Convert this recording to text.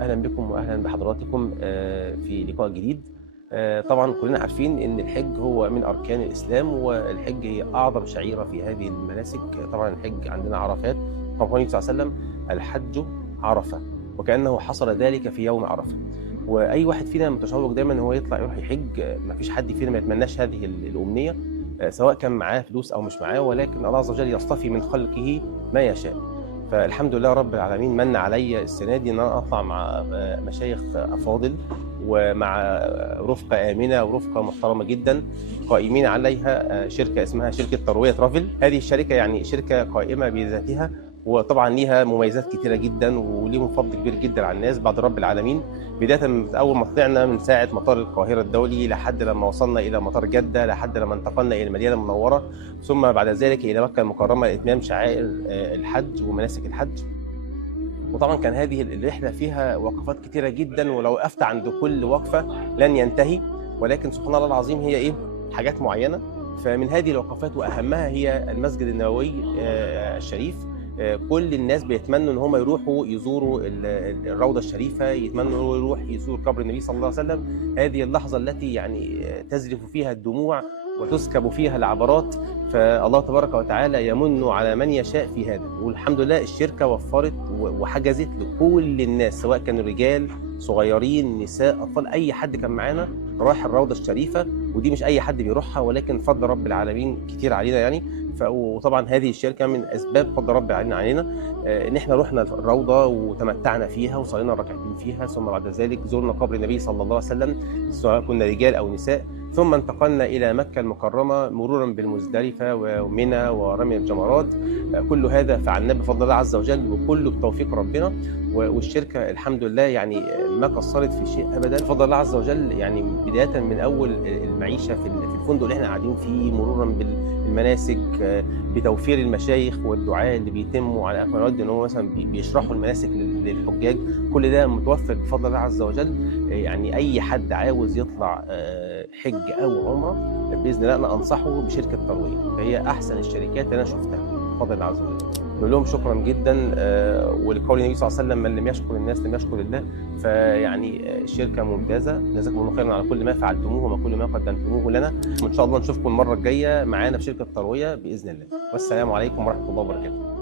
أهلا بكم وأهلا بحضراتكم في لقاء جديد. طبعا كلنا عارفين إن الحج هو من أركان الإسلام، والحج هي أعظم شعيرة في هذه المناسك. طبعا الحج عندنا عرفات، قال النبي صلى الله عليه وسلم: الحج عرفة، وكأنه حصل ذلك في يوم عرفة. وأي واحد فينا متشوق دايما إن هو يطلع يروح يحج. ما فيش حد فينا ما يتمناش هذه الأمنية، سواء كان معاه فلوس أو مش معاه، ولكن الله عز وجل يصطفي من خلقه ما يشاء. فالحمد لله رب العالمين من عليا السنه دي ان انا اطلع مع مشايخ افاضل، ومع رفقه امنه ورفقه محترمه جدا، قائمين عليها شركه اسمها شركه ترويه ترافل. هذه الشركه يعني شركه قائمه بذاتها، وطبعا ليها مميزات كتيره جدا وليهم فضل كبير جدا على الناس بعد رب العالمين. بدايه من اول ما طلعنا من ساعه مطار القاهره الدولي لحد لما وصلنا الى مطار جده، لحد لما انتقلنا الى المدينه المنوره، ثم بعد ذلك الى مكه المكرمه لاتمام شعائر الحج ومناسك الحج. وطبعا كان هذه الرحله فيها وقفات كتيره جدا، ولو وقفت عند كل وقفه لن ينتهي. ولكن سبحان الله العظيم هي ايه؟ حاجات معينه. فمن هذه الوقفات واهمها هي المسجد النبوي الشريف. كل الناس بيتمنوا ان هم يروحوا يزوروا الروضه الشريفه، يتمنوا يروح يزور قبر النبي صلى الله عليه وسلم. هذه اللحظه التي يعني تزرف فيها الدموع وتسكب فيها العبرات. فالله تبارك وتعالى يمن على من يشاء في هذا، والحمد لله الشركه وفرت وحجزت لكل الناس، سواء كانوا رجال صغيرين نساء اطفال، اي حد كان معانا راح الروضه الشريفه. ودي مش اي حد بيروحها، ولكن فضل رب العالمين كتير علينا يعني. وطبعا هذه الشركه من اسباب فضل رب العالمين علينا، ان احنا رحنا الروضه وتمتعنا فيها وصلينا ركعتين فيها، ثم بعد ذلك زرنا قبر النبي صلى الله عليه وسلم، سواء كنا رجال او نساء. ثم انتقلنا إلى مكة المكرمة مرورا بالمزدلفة ومنى ورمي الجمرات. كل هذا فعلناه بفضل الله عز وجل، وكله بتوفيق ربنا. والشركة الحمد لله يعني ما قصرت في شيء أبدا بفضل الله عز وجل. يعني بداية من أول المعيشة في الفندق اللي احنا قاعدين فيه، مرورا بالمناسك، بتوفير المشايخ والدعاء اللي بيتموا على أكمل وجه، إن هم مثلا بيشرحوا المناسك للحجاج. كل ده متوفر بفضل الله عز وجل. يعني اي حد عاوز يطلع حج او عمره باذن الله انا انصحه بشركه ترويه، فهي احسن الشركات اللي انا شفتها بفضل الله عز وجل. نقول لهم شكرا جدا، ولقول النبي صلى الله عليه وسلم: من لم يشكر الناس لم يشكر الله. فيعني شركه ممتازه، جزاكم الله خيرا على كل ما فعلتموه وكل ما قدمتموه لنا. وان شاء الله نشوفكم المره الجايه معانا في شركه ترويه باذن الله. والسلام عليكم ورحمه الله وبركاته.